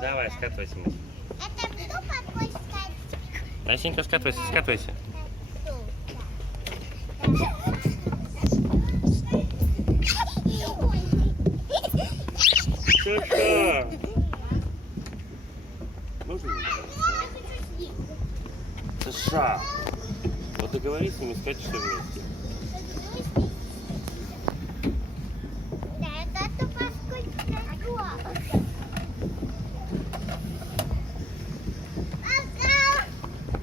Давай, скатывайся, Мась. Это кто такой скатчик? Настенька, скатывайся, скатывайся. Что? Можно? Саша, вот договорись с ними, скачешь все вместе. Да, это тупо сколько.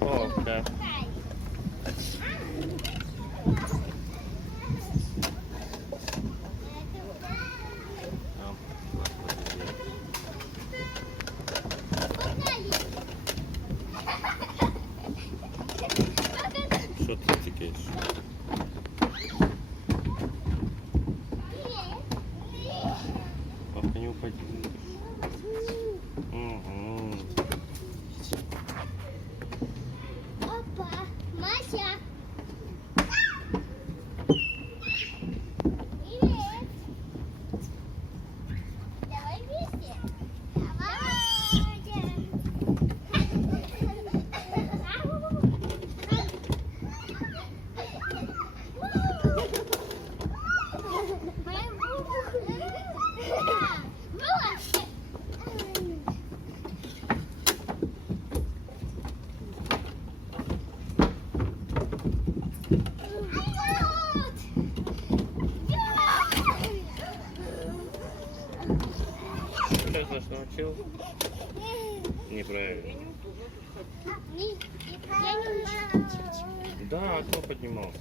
Вовка. Что ты тикаешь? Вовка, не упади. Угу. Опа, Мася. Привет. Давай вместе. Сейчас нас научил? Неправильно. Да, а кто поднимался?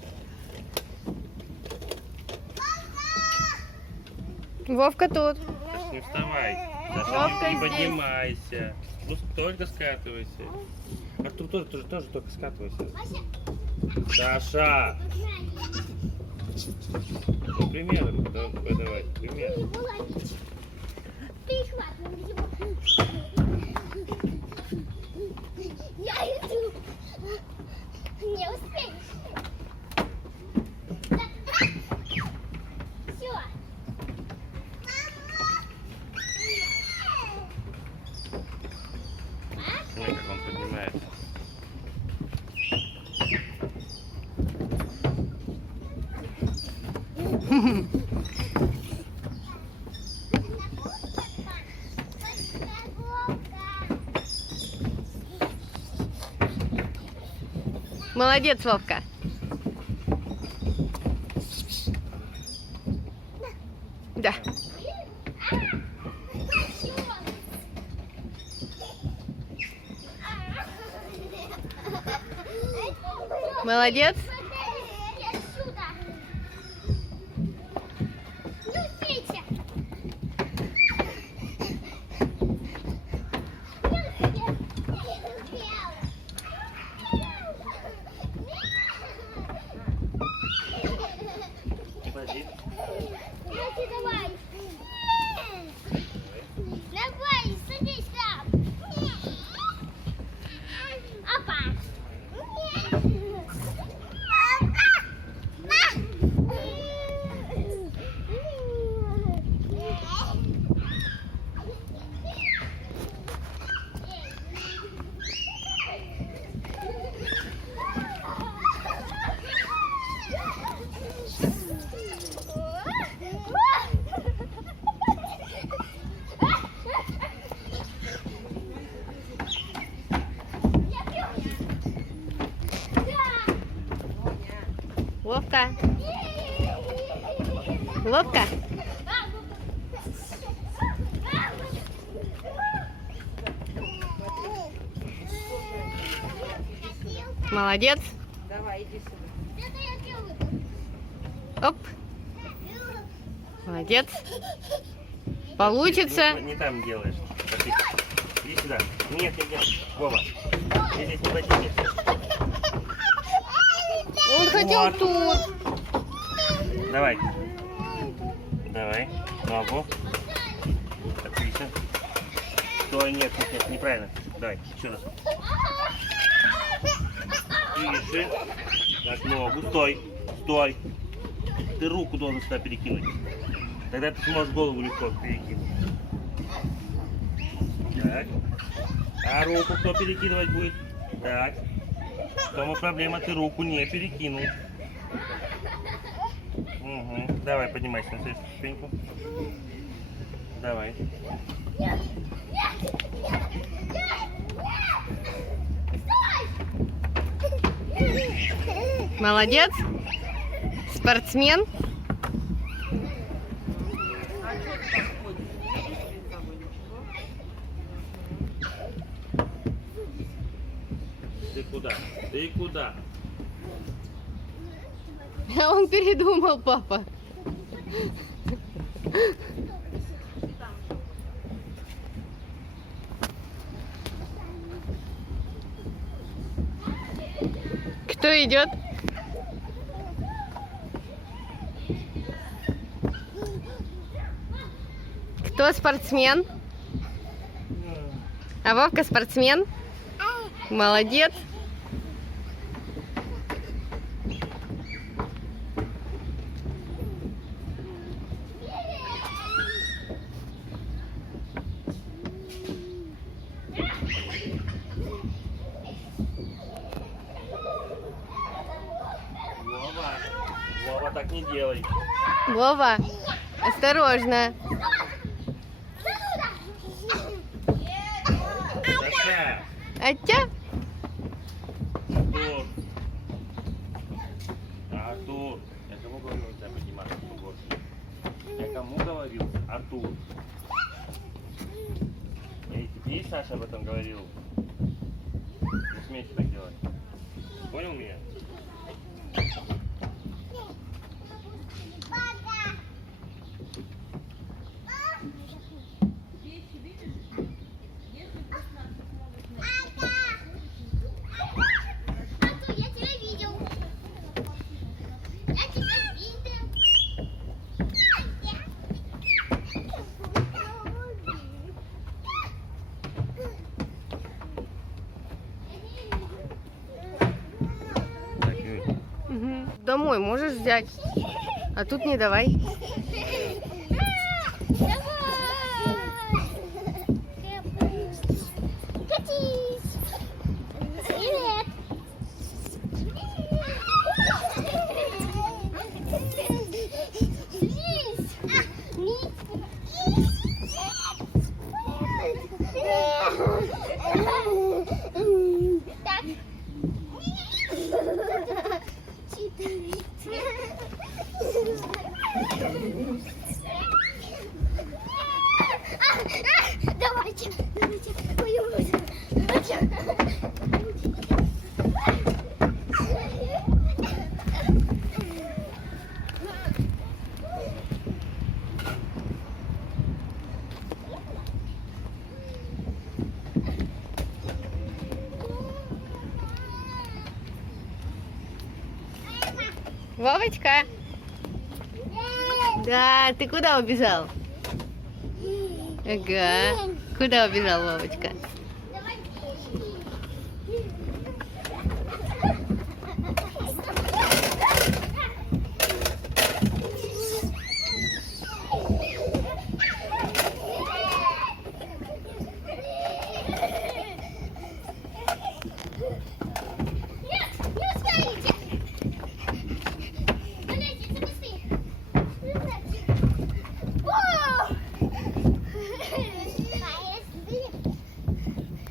Вовка тут. Саша, не вставай. Саша, Вовка не здесь. поднимайся. Ну, только скатывайся. Артур тоже только скатывайся. Саша! Ну, примеры подавай. Примеры. Я иду. Не успеешь. Все. Смотри, как он поднимается. Молодец, Вовка. Да. Молодец. Подожди. Давай. Давай, садись там. Опа. Вовка. Вовка. Молодец. Давай, иди сюда. Оп. Молодец. Получится. Не там делаешь. Пошли. Иди сюда. Нет. Вова. Ты здесь не поднимешь. Он хотел Вот. тут. Давай. Ногу. Отлично. Стой, нет, неправильно. Давай, еще раз. Тише. Так, ногу. Стой. Ты руку должен сюда перекинуть. Тогда ты сможешь голову легко перекинуть. Так. А руку кто перекидывать будет? Так. В том и проблема, ты руку не перекинул. Угу. Давай, поднимайся на следующую ступеньку. Давай. Молодец. Спортсмен. Ты куда? Ты куда? А он передумал, папа. Кто идет? Кто спортсмен? А Вовка спортсмен? Молодец. Вова. Вова, так не делай. Вова, осторожно. Саша. Атя. Артур. Артур. Я кому говорил, у тебя подниматься больше? Я кому говорил? Артур. Эй, тебе Саша об этом говорил? Не смейте так делать. Понял меня? Артур, я тебя видел. Я тебя видел. Так, Юрий. Мгм. Домой можешь взять, а тут не давай. Катись. Привет. Лизь. Так. Давайте, давайте, пойдем. Вовочка. Да, ты куда убежал? Ага. Куда убежал, Вовочка? Не успеете. Полезьте, быстрее.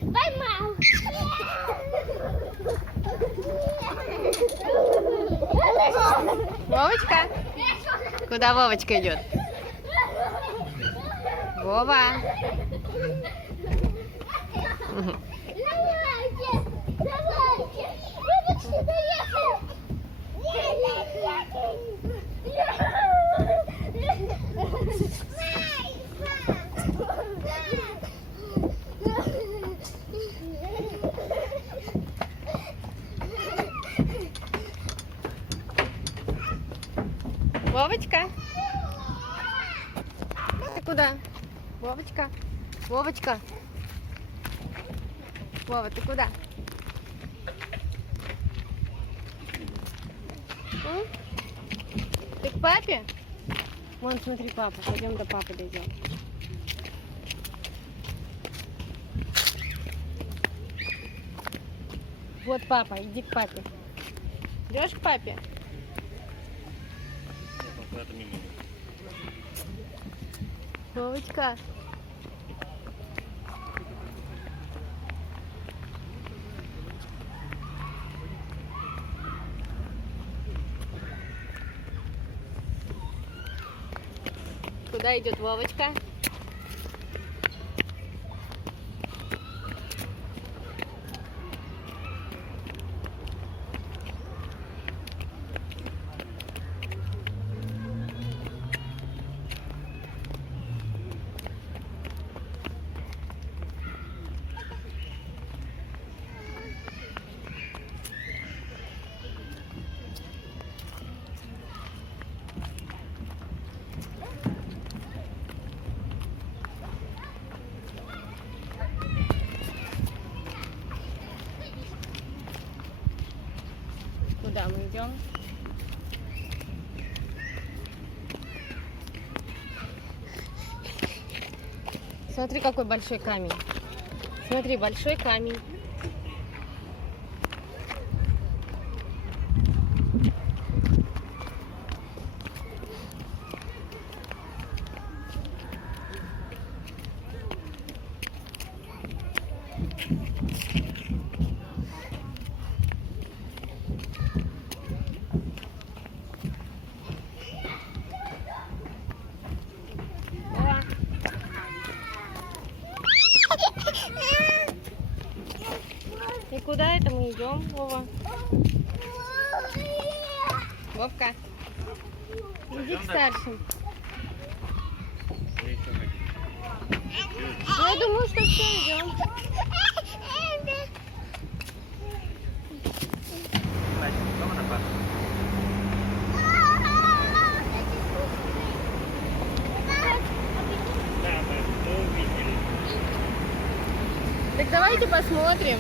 Поймал. Вовочка? Куда Вовочка идет? Вова. Мгм. Давайте, давайте. Мы почти доехали. Вовочка? Ты куда? Вовочка? Вовочка? Вова, ты куда? М? Ты к папе? Вон, смотри, папа. Пойдем до папы дойдем. Вот папа, иди к папе. Идешь к папе? Нет, он куда-то мимо. Вовочка. Куда идет Вовочка? Куда мы идем? Смотри, какой большой камень. Смотри, большой камень. Вова. И куда это мы идем, Вова? Вовка, иди к старшим. Я еще хочу. Ну, я думаю, что все идем. Настя, дома на пару? Да, мы увидели. Так давайте посмотрим.